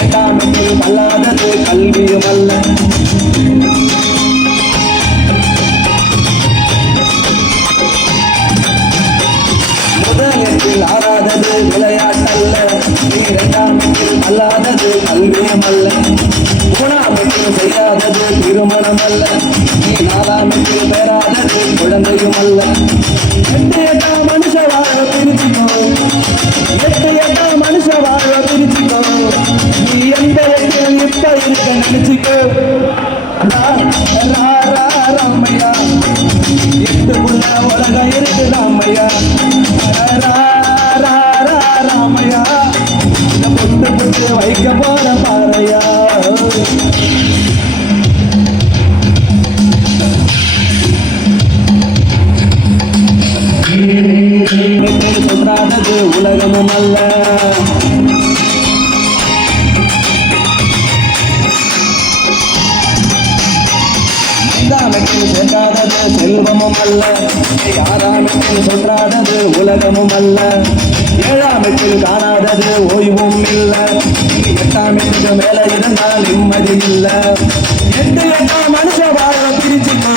இரண்டாமெட்டில் அல்லாதது கல்வியும் அல்ல. முதலில் ஆறாதது விளையாட்டல்ல, இரண்டாமெட்டில் அல்லாதது கல்வியும் அல்ல. மூணாமெட்டில் செய்யாதது திருமணம் அல்ல, நாலாமெட்டில் பெறாதது குழந்தையும் அல்ல. எட்டு எட்டா மனுஷ வாழ பிரிச்சுக்கோ, எட்டு எட்டா மனுஷ வாழ பிரிச்சுக்கோ. நீ எந்த எட்டில் இப்ப இருக்க நினைச்சுக்கோ. ராமையா எட்டுக்குள்ள உலகம் இருக்கு ராமையா. ராமையா பொட்டு பொட்டு வைக்க போற பாறையா. சொல்றானது உலகமும் அல்ல. ஐந்தாமெட்டில் சேர்க்காதது செல்வமும் அல்ல, ஆறாமெட்டில் சொல்றானது உலகமும் அல்ல. ஏழாமெட்டில் காணாதது ஓய்வும் இல்ல, எட்டாமெட்டுக்கு மேல இருந்தால் நிம்மதி இல்ல. எட்டு எட்டா மனுஷ வாழ பிரிச்சுக்கோ.